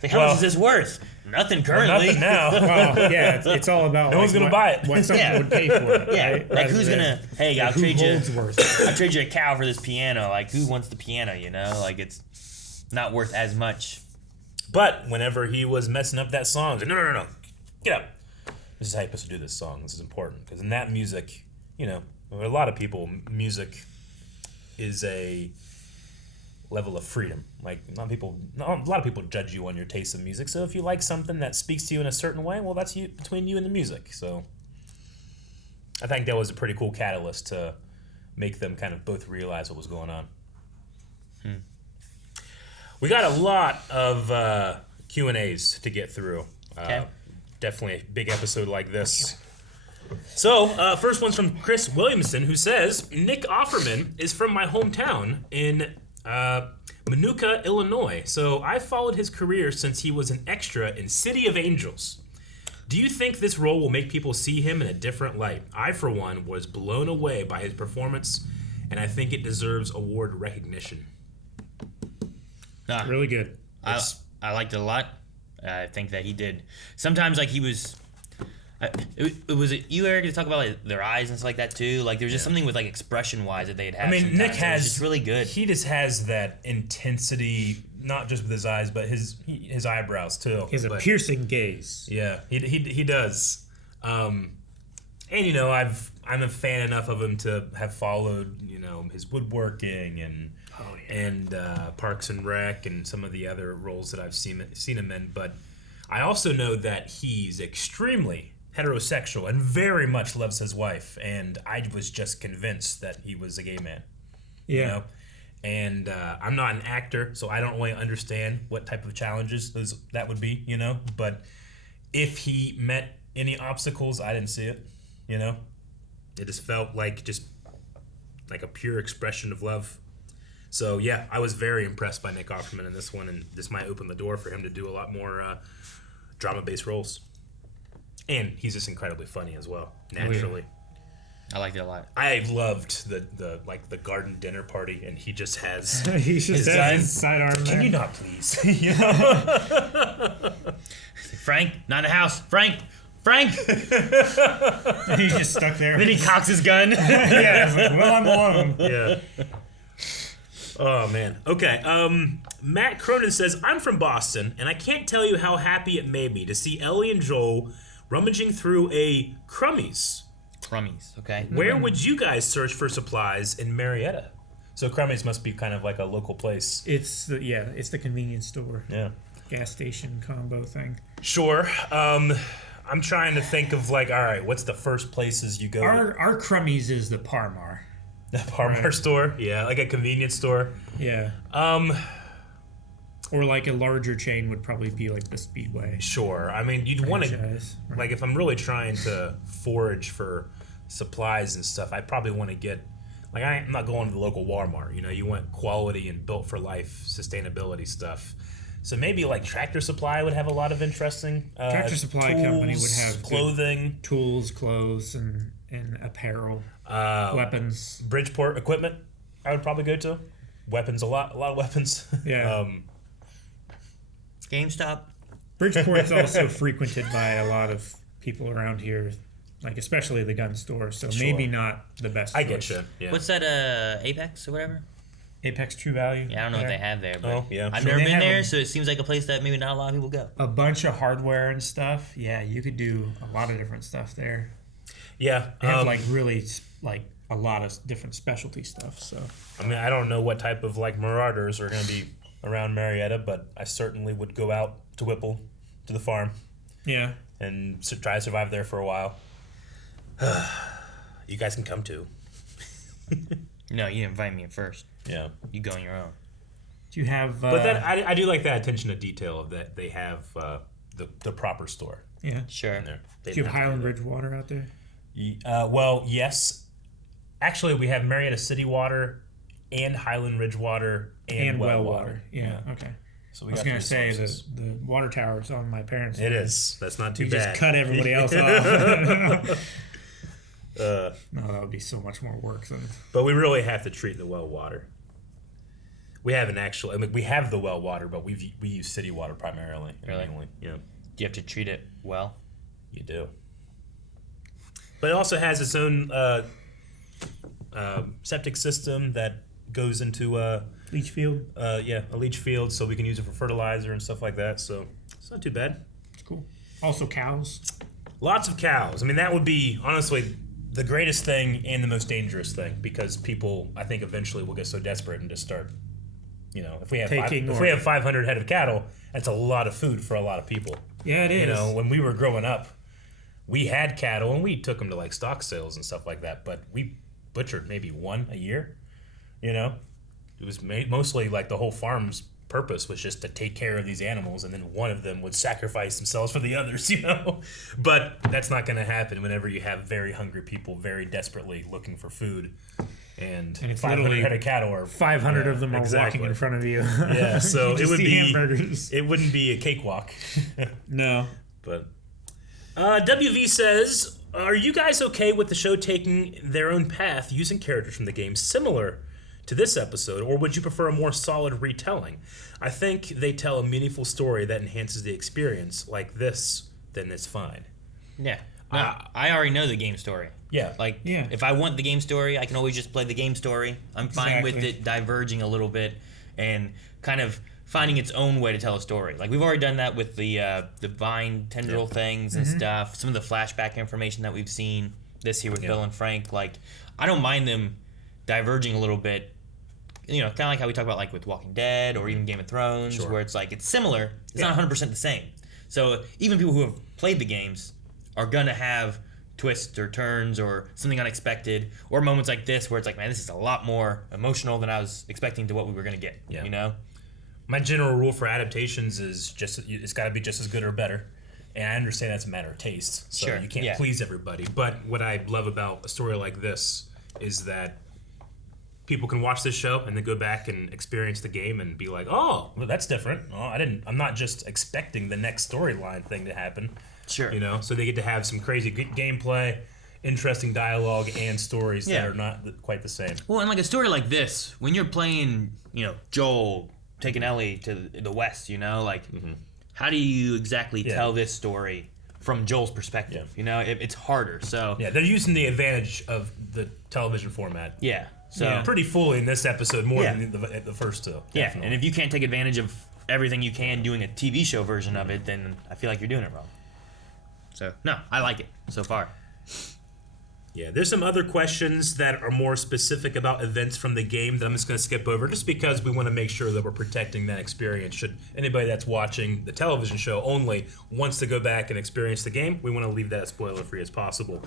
Like, how much is this worth? Nothing currently. Nothing now. Well, yeah, it's all about no one's gonna buy it. What someone would pay for it. Yeah, right? like who's gonna? Hey, I'll trade you. Worth I'll trade you a cow for this piano. Like, who wants the piano? You know, like, it's not worth as much. But whenever he was messing up that song, he's like, no, get up. This is how you're supposed to do this song. This is important because in that music, you know, a lot of people, music is a level of freedom. Like, a lot of people judge you on your taste in music. So if you like something that speaks to you in a certain way, well, that's between you and the music. So I think that was a pretty cool catalyst to make them kind of both realize what was going on. We got a lot of Q&As to get through. Okay. Definitely a big episode like this. So, first one's from Chris Williamson, who says, Nick Offerman is from my hometown in Manuka, Illinois. So I followed his career since he was an extra in City of Angels. Do you think this role will make people see him in a different light? I, for one, was blown away by his performance, and I think it deserves award recognition. Really good. I liked it a lot. I think that he did. Sometimes, like, he was... was it you, Eric, to talk about, like, their eyes and stuff like that too? Like, there was just something with, like, expression-wise that they had. I mean, Nick has just really good. He just has that intensity, not just with his eyes, but his eyebrows too. He has a piercing gaze. Yeah, he does. And you know, I've I'm a fan enough of him to have followed, his woodworking and Parks and Rec and some of the other roles that I've seen him in. But I also know that he's extremely heterosexual and very much loves his wife. And I was just convinced that he was a gay man. Yeah. And I'm not an actor, so I don't really understand what type of challenges that would be, But if he met any obstacles, I didn't see it, It just felt like a pure expression of love. So, yeah, I was very impressed by Nick Offerman in this one, and this might open the door for him to do a lot more drama-based roles. And he's just incredibly funny as well, naturally. I liked it a lot. I loved the garden dinner party, and he just has He's just his sidearm there. Can you not please? Frank, not in the house. Frank. And he's just stuck there. Then he cocks his gun. Yeah, it's like, well, I'm alone. Yeah. Oh, man. Okay. Matt Cronin says, I'm from Boston, and I can't tell you how happy it made me to see Ellie and Joel rummaging through a Crummies. Crummies, okay. Where would you guys search for supplies in Marietta? So Crummies must be kind of like a local place. It's the convenience store. Yeah. Gas station combo thing. Sure. I'm trying to think of all right, what's the first places you go? Our Crummies is the Parmar. The Parmar store? Yeah, like a convenience store. Yeah. Or like a larger chain would probably be like the Speedway. Sure. I mean, you'd want to, Right. like, if I'm really trying to forage for supplies and stuff, I probably want to get, I'm not going to the local Walmart. You want quality and built for life sustainability stuff. So maybe like Tractor Supply would have a lot of interesting. Tractor Supply company would have clothing, tools, clothes, and apparel, weapons. Bridgeport equipment, I would probably go to. Weapons, a lot of weapons. Yeah. GameStop. Bridgeport's also frequented by a lot of people around here, like especially the gun store. So maybe not the best. I get you. Yeah. What's that? Apex or whatever. Apex True Value. Yeah, I don't know what they have there, but I've So never they been have there, so it seems like a place that maybe not a lot of people go. A bunch of hardware and stuff. Yeah, you could do a lot of different stuff there. Yeah. They have really a lot of different specialty stuff. So I mean, I don't know what type of marauders are going to be around Marietta, but I certainly would go out to Whipple, to the farm. Yeah. And try to survive there for a while. You guys can come too. No, you invite me at first. Yeah. You go on your own. Do you have? But I do like that attention to detail of that they have the proper store. Yeah. Sure. Do you have Highland Ridge Water out there? Well, yes. Actually, we have Marietta City Water and Highland Ridge Water and well water. Yeah. Okay. So I was going to say the water tower is on my parents' It is. That's not too you bad. Just cut everybody else off. No, that would be so much more work. But we really have to treat the well water. We haven't actually. I mean, we have the well water, but we use city water primarily. Really? Mainly. Yeah. Do you have to treat it well? You do. But it also has its own septic system that goes into leach field. A leach field, so we can use it for fertilizer and stuff like that. So it's not too bad. It's cool. Also cows. Lots of cows. I mean, that would be honestly the greatest thing and the most dangerous thing, because people, I think, eventually will get so desperate and just start. If we have 500 head of cattle, that's a lot of food for a lot of people. Yeah, it is. When we were growing up, we had cattle and we took them to stock sales and stuff like that, but we butchered maybe one a year. It was mostly the whole farm's purpose was just to take care of these animals, and then one of them would sacrifice themselves for the others, But that's not going to happen whenever you have very hungry people very desperately looking for food. And it's 500 head of cattle, or 500 of them are walking in front of you. Yeah, so it would be hamburgers. It wouldn't be a cakewalk. No. But WV says, are you guys okay with the show taking their own path using characters from the game similar to this episode, or would you prefer a more solid retelling? I think they tell a meaningful story that enhances the experience like this, then it's fine. Yeah. No, I already know the game story. Yeah. If I want the game story, I can always just play the game story. I'm fine with it diverging a little bit and kind of finding its own way to tell a story. We've already done that with the vine tendril things and stuff, some of the flashback information that we've seen. this here with Bill and Frank, like, I don't mind them diverging a little bit. You know, kind of like how we talk about like with Walking Dead or even Game of Thrones, where it's like it's similar. It's not 100% the same. So even people who have played the games are gonna have twists or turns or something unexpected, or moments like this where it's like, man, this is a lot more emotional than I was expecting to what we were gonna get. You know, my general rule for adaptations is just it's got to be just as good or better. And I understand that's a matter of taste, so you can't please everybody. But what I love about a story like this is that people can watch this show and then go back and experience the game and be like, oh, well, that's different. Oh, I'm not just expecting the next storyline thing to happen. Sure. You know, so they get to have some crazy gameplay, interesting dialogue, and stories that are not quite the same. Well, and like a story like this, when you're playing, you know, Joel taking Ellie to the West, you know, like, how do you exactly tell this story from Joel's perspective? You know, it's harder. So they're using the advantage of the television format. Yeah. So pretty fully in this episode, more than the first two. Yeah, Definitely. and if you can't take advantage of everything you can doing a TV show version of it, then I feel like you're doing it wrong. So, no, I like it so far. Yeah, there's some other questions that are more specific about events from the game that I'm just going to skip over just because we want to make sure that we're protecting that experience. Should anybody that's watching the television show only wants to go back and experience the game, we want to leave that as spoiler-free as possible.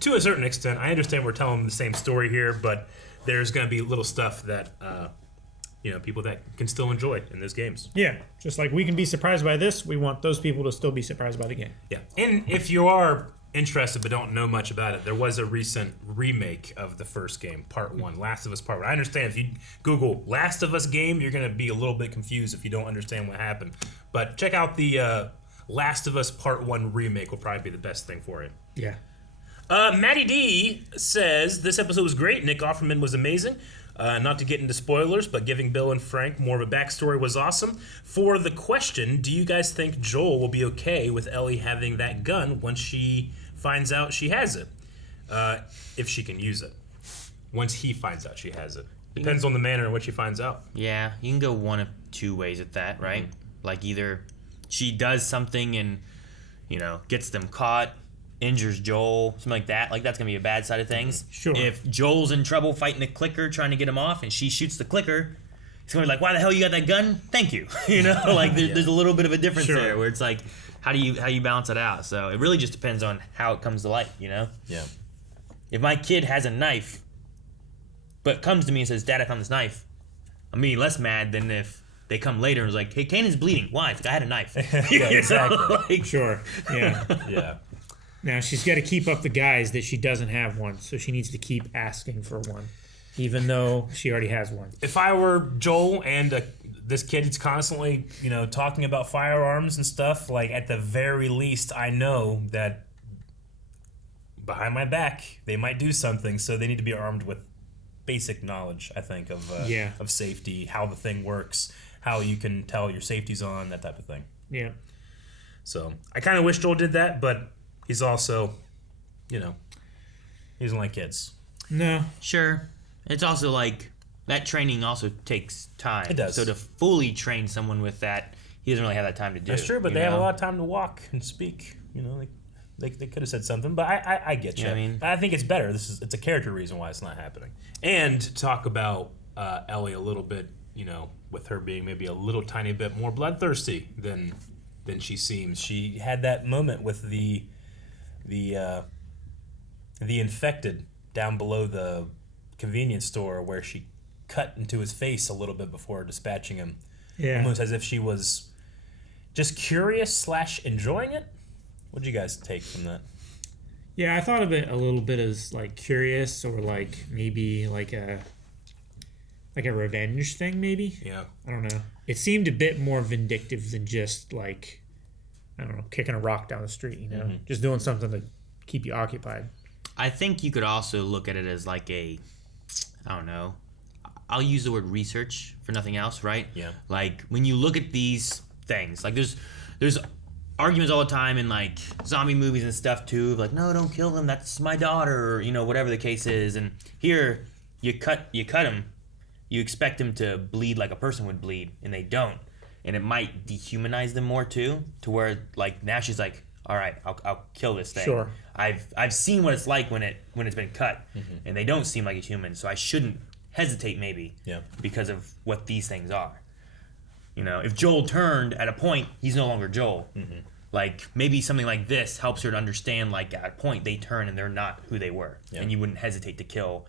To a certain extent, I understand we're telling the same story here, but there's going to be little stuff that, people that can still enjoy in those games. Yeah, just like we can be surprised by this, we want those people to still be surprised by the game. Yeah, and if you are interested but don't know much about it, there was a recent remake of the first game, Part 1, Last of Us Part 1. I understand if you Google Last of Us game, you're going to be a little bit confused if you don't understand what happened. But check out the Last of Us Part 1 remake will probably be the best thing for it. Yeah. Maddie D says, this episode was great. Nick Offerman was amazing. Not to get into spoilers, but giving Bill and Frank more of a backstory was awesome. For the question, do you guys think Joel will be okay with Ellie having that gun once she finds out she has it? If she can use it. Once he finds out she has it. Depends on the manner in which he finds out. Yeah, you can go one of two ways at that, right? Like either she does something and, gets them caught, injures Joel, something like that. Like, that's going to be a bad side of things. Sure. If Joel's in trouble fighting the clicker, trying to get him off, and she shoots the clicker, it's going to be like, why the hell you got that gun? Thank you. Like, there's a little bit of a difference there where it's like, how do you balance it out? So it really just depends on how it comes to light, Yeah. If my kid has a knife, but comes to me and says, Dad, I found this knife, I'm being less mad than if they come later and was like, hey, Kanan's bleeding. Why? It's like, I had a knife. Yeah, exactly. Like, sure. Yeah. Yeah. Now, she's got to keep up the guise that she doesn't have one, so she needs to keep asking for one, even though she already has one. If I were Joel and this kid is constantly, talking about firearms and stuff, like, at the very least, I know that behind my back, they might do something, so they need to be armed with basic knowledge, I think, of safety, how the thing works, how you can tell your safety's on, that type of thing. Yeah. So, I kind of wish Joel did that, but he's also, he doesn't like kids. No. Sure. It's also like, that training also takes time. It does. So to fully train someone with that, he doesn't really have that time to do. That's true, but they have a lot of time to walk and speak. They could have said something, but I get you. Yeah, I mean, I think it's better. It's a character reason why it's not happening. And talk about Ellie a little bit, with her being maybe a little tiny bit more bloodthirsty than she seems. She had that moment with the infected down below the convenience store where she cut into his face a little bit before dispatching him. Yeah. Almost as if she was just curious / enjoying it. What did you guys take from that? Yeah, I thought of it a little bit as like curious or like maybe like a revenge thing maybe. Yeah. I don't know. It seemed a bit more vindictive than just like, I don't know, kicking a rock down the street, Just doing something to keep you occupied. I think you could also look at it as like I don't know, I'll use the word research for nothing else, right? Yeah. Like, when you look at these things, like there's arguments all the time in like zombie movies and stuff too, like, no, don't kill them, that's my daughter, or whatever the case is. And here you cut him, you expect him to bleed like a person would bleed, and they don't. And it might dehumanize them more too, to where like now she's like, all right, I'll kill this thing. Sure. I've seen what it's like when it's been cut, and they don't seem like a human, so I shouldn't hesitate maybe because of what these things are. If Joel turned at a point, he's no longer Joel. Like maybe something like this helps her to understand, like at a point they turn and they're not who they were, and you wouldn't hesitate to kill,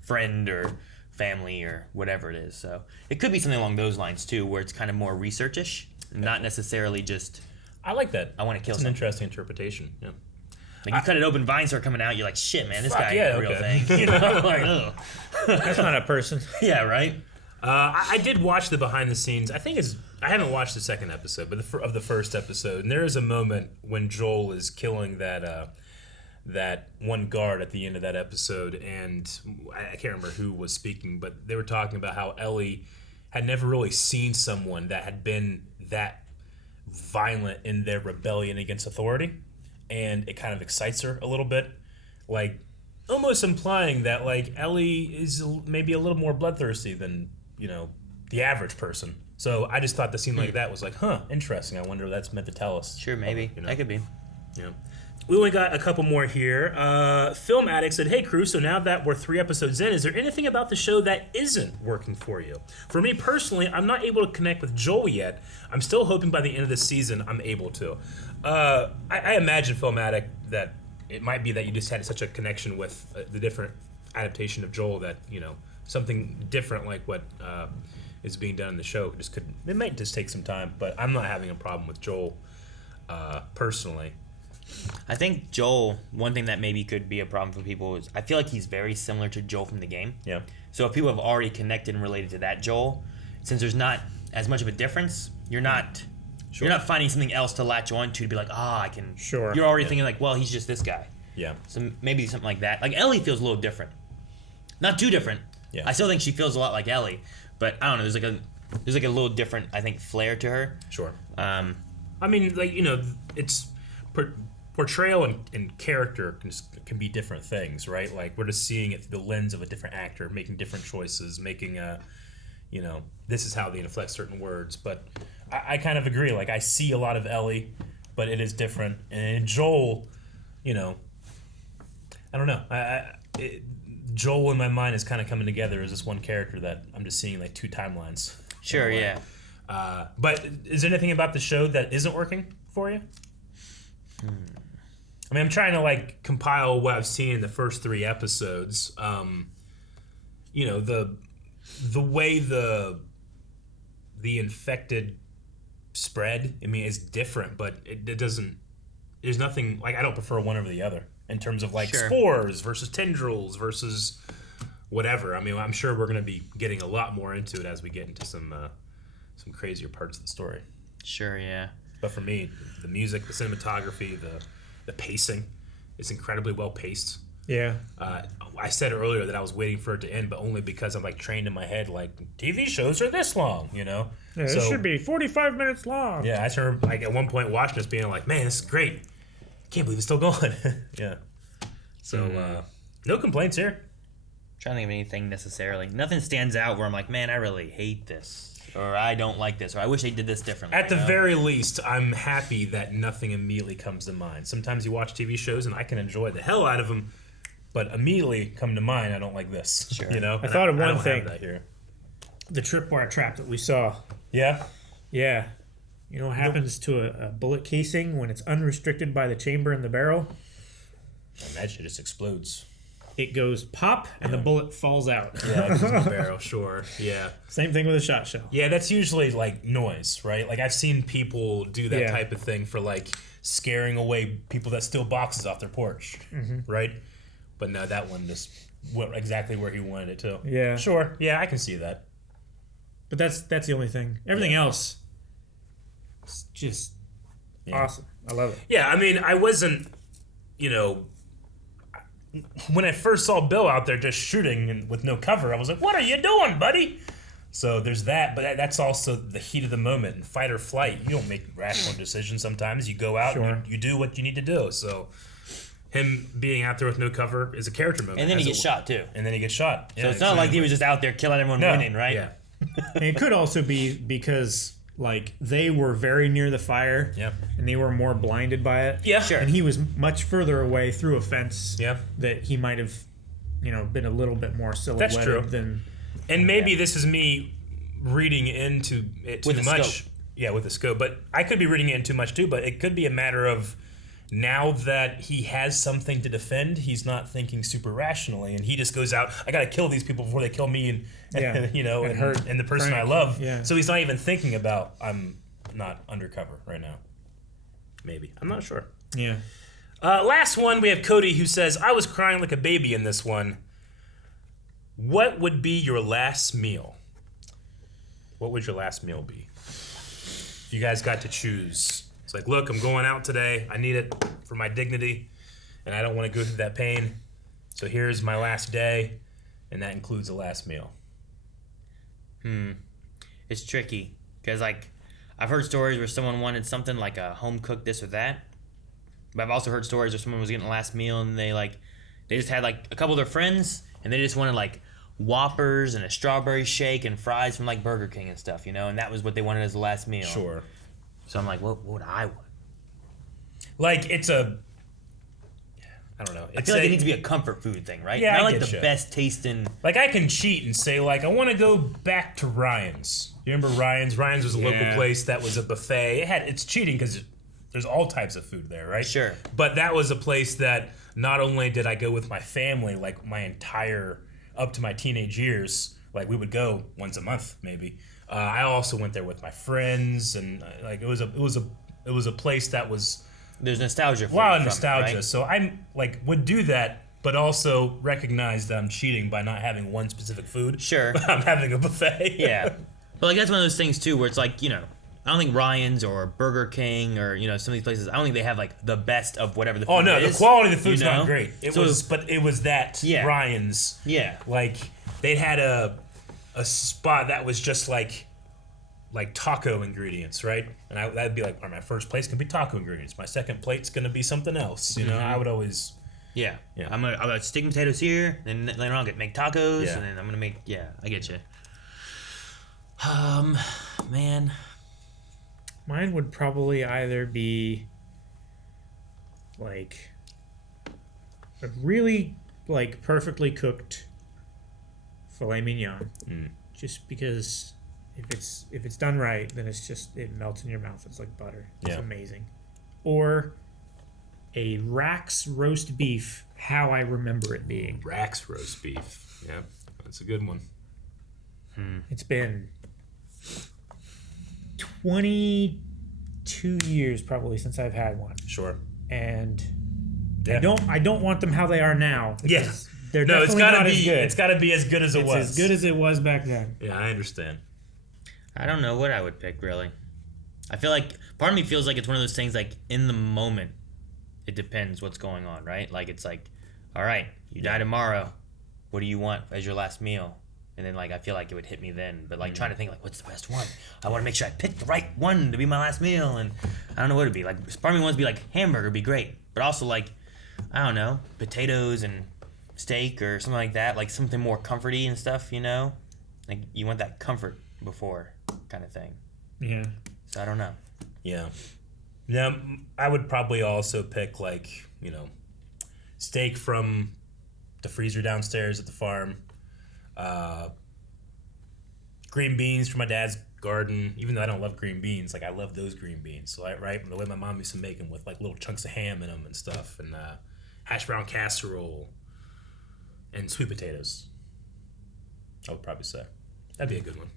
friend or family or whatever it is. So it could be something along those lines too, where it's kind of more research-ish, not necessarily just. I like that. I want to kill. It's an something. interesting interpretation. Yeah. Like you cut it open, vines start coming out. You're like, shit, man, this Fuck, guy yeah, ain't a real okay. thing. Like, ugh. That's not a person. Yeah, right. I did watch the behind the scenes. I haven't watched the second episode, but of the first episode, and there is a moment when Joel is killing that one guard at the end of that episode, and I can't remember who was speaking, but they were talking about how Ellie had never really seen someone that had been that violent in their rebellion against authority, and it kind of excites her a little bit, like almost implying that like Ellie is maybe a little more bloodthirsty than the average person. So I just thought the scene like that was like, interesting. I wonder what that's meant to tell us. Sure, maybe that could be. Yeah. We only got a couple more here. Film Addict said, "Hey crew, so now that we're 3 episodes in, is there anything about the show that isn't working for you? For me personally, I'm not able to connect with Joel yet. I'm still hoping by the end of the season I'm able to." I imagine, Film Addict, that it might be that you just had such a connection with the different adaptation of Joel that, something different like what is being done in the show it might just take some time, but I'm not having a problem with Joel personally. I think Joel, one thing that maybe could be a problem for people is I feel like he's very similar to Joel from the game. Yeah. So if people have already connected and related to that Joel, since there's not as much of a difference, you're not finding something else to latch on to be like, I can. Sure. You're already thinking like, well, he's just this guy. Yeah. So maybe something like that. Like Ellie feels a little different. Not too different. Yeah. I still think she feels a lot like Ellie, but I don't know. There's like a little different, I think, flair to her. Sure. I mean, like, it's portrayal and character can be different things, right? Like we're just seeing it through the lens of a different actor, making different choices, making this is how they inflect certain words. But I kind of agree. Like I see a lot of Ellie, but it is different. And in Joel, I don't know. Joel in my mind is kind of coming together as this one character that I'm just seeing like 2 timelines. Sure, yeah. But is there anything about the show that isn't working for you? I mean, I'm trying to like compile what I've seen in the first 3 episodes. The way the infected spread, I mean, is different, but it doesn't. There's nothing like I don't prefer one over the other in terms of like spores versus tendrils versus whatever. I mean, I'm sure we're going to be getting a lot more into it as we get into some crazier parts of the story. Sure, yeah. But for me, the music, the cinematography, the pacing, it's incredibly well paced. Yeah. I said earlier that I was waiting for it to end, but only because I'm like trained in my head, like TV shows are this long, Yeah, it should be 45 minutes long. Yeah, I remember like at one point watching this, being like, "Man, this is great! Can't believe it's still going." Yeah. So no complaints here. I'm trying to think of anything necessarily. Nothing stands out where I'm like, man, I really hate this, or I don't like this, or I wish they did this differently. At the very least, I'm happy that nothing immediately comes to mind. Sometimes you watch TV shows and I can enjoy the hell out of them, but immediately come to mind, I don't like this. Sure. I thought of one thing. That here. The tripwire trap that we saw. Yeah. Yeah. You know what happens to a bullet casing when it's unrestricted by the chamber in the barrel? I imagine it just explodes. It goes pop and the bullet falls out. Yeah, it's in the barrel, sure. Yeah. Same thing with a shot shell. Yeah, that's usually like noise, right? Like I've seen people do that type of thing for like scaring away people that steal boxes off their porch, right? But no, that one just went exactly where he wanted it to. Yeah. Sure. Yeah, I can see that. But that's the only thing. Everything else is just awesome. I love it. Yeah, I mean, I wasn't, when I first saw Bill out there just shooting and with no cover, I was like, "What are you doing, buddy?" So there's that, but that's also the heat of the moment. In fight or flight, you don't make rational decisions sometimes. You go out and you do what you need to do. So him being out there with no cover is a character moment. And then he gets shot, too. And then he gets shot. So it's not like he was just out there killing everyone winning, right? Yeah. And it could also be because like they were very near the fire, Yep. and they were more blinded by it. Yeah. Sure. And he was much further away through a fence. Yeah. That he might have, been a little bit more silhouetted true. than. And maybe this is me reading into it too With the much. scope. Yeah, with the scope. But I could be reading it in too much too, but it could be a matter of now that he has something to defend, he's not thinking super rationally, and he just goes out, I gotta kill these people before they kill me and hurt and the person Frank. I love. Yeah. So he's not even thinking about I'm not undercover right now. Maybe. I'm not sure. Yeah. Last one, we have Cody who says, I was crying like a baby in this one. What would be your last meal? What would your last meal be? If you guys got to choose. It's like, look, I'm going out today. I need it for my dignity, and I don't want to go through that pain. So here's my last day, and that includes the last meal. It's tricky because like I've heard stories where someone wanted something like a home cooked this or that, but I've also heard stories where someone was getting the last meal and they just had like a couple of their friends and they just wanted like Whoppers and a strawberry shake and fries from like Burger King and stuff, and that was what they wanted as the last meal. Sure. So I'm like, what would I want? Like, it's a... I don't know. I feel like it needs to be a comfort food thing, right? Yeah, Not I like get the you. best tasting. Like, I can cheat and say, like, I want to go back to Ryan's. You remember Ryan's? Ryan's was a local place that was a buffet. It's cheating because there's all types of food there, right? Sure. But that was a place that not only did I go with my family, like my entire, up to my teenage years, like we would go once a month maybe. I also went there with my friends, and like it was a place that was There's nostalgia for a lot you of from it, nostalgia. right? So I'm like would do that, but also recognize that I'm cheating by not having one specific food. Sure. I'm having a buffet. Yeah. But like that's one of those things too where it's like, I don't think Ryan's or Burger King or some of these places, I don't think they have like the best of whatever the food Oh no, is. the quality of the food's not great. So- But it was that Yeah. Ryan's. Yeah. Like they had a spot that was just like taco ingredients, right? And that'd be like, all right, my first plate's gonna be taco ingredients. My second plate's gonna be something else. I would always. Yeah. Yeah. I'm gonna stick potatoes here, then later on I'm gonna make tacos, Yeah. and then I'm gonna make I get you. Man. Mine would probably either be like a really like perfectly cooked filet mignon, just because if it's done right, then it melts in your mouth. It's like butter. It's Yeah. amazing. Or a Rax roast beef, how I remember it being. Rax roast beef. Yeah, that's a good one. It's been 22 years probably since I've had one, Sure. and Yeah. I don't want them how they are now. Yeah. because they're No, it's definitely gotta not be. as good. It's gotta be as good as it It's was. as good as it was back then. Yeah, I understand. I don't know what I would pick really. I feel like part of me feels like it's one of those things like in the moment it depends what's going on, right? Like it's like, all right, you die tomorrow. What do you want as your last meal? And then like I feel like it would hit me then, but like trying to think like what's the best one? I want to make sure I pick the right one to be my last meal, and I don't know what it'd be. Like part of me wants to be like hamburger would be great, but also like I don't know, potatoes and steak or something like that, like something more comforty and stuff, Like you want that comfort before kind of thing. Yeah. So I don't know. Yeah. Yeah, I would probably also pick like, steak from the freezer downstairs at the farm. Green beans from my dad's garden. Even though I don't love green beans, like I love those green beans. So right, the way my mom used to make them with like little chunks of ham in them and stuff, and hash brown casserole and sweet potatoes. I would probably say that'd be a good one.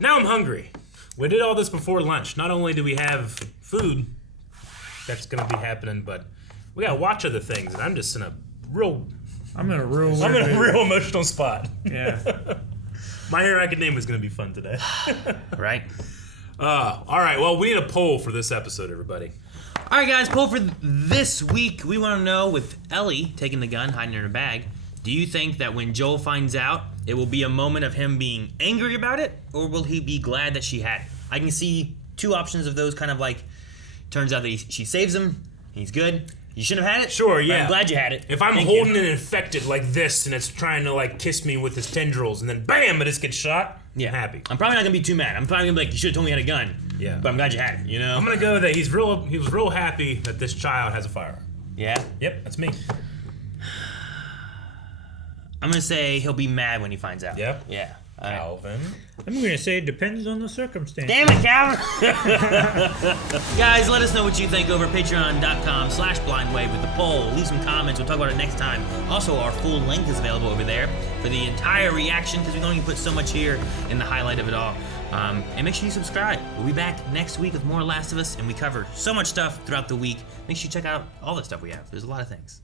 Now I'm hungry. We did all this before lunch. Not only do we have food that's gonna be happening, but we gotta watch other things, and I'm just in a real emotional spot. Yeah. My Hero Academia is going to be fun today. Right? All right, well, we need a poll for this episode, everybody. All right, guys, poll for this week. We want to know, with Ellie taking the gun, hiding in her bag, do you think that when Joel finds out, it will be a moment of him being angry about it, or will he be glad that she had it? I can see two options of those kind of like, turns out that she saves him, he's good. You shouldn't have had it? Sure, But yeah. I'm glad you had it. If I'm Thank holding you. an infected like this and it's trying to like kiss me with its tendrils and then bam, it just gets shot, Yeah. I'm happy. I'm probably not gonna be too mad. I'm probably gonna be like, you should have told me you had a gun. Yeah. But I'm glad you had it, you know? I'm gonna go that he was real happy that this child has a firearm. Yeah? Yep, that's me. I'm gonna say he'll be mad when he finds out. Yep. Yeah. All right. Alvin. I'm going to say it depends on the circumstance. Damn it, Calvin! Guys, let us know what you think over patreon.com/blindwave with the poll. Leave some comments. We'll talk about it next time. Also, our full length is available over there for the entire reaction because we can only put so much here in the highlight of it all. And make sure you subscribe. We'll be back next week with more Last of Us, and we cover so much stuff throughout the week. Make sure you check out all the stuff we have. There's a lot of things.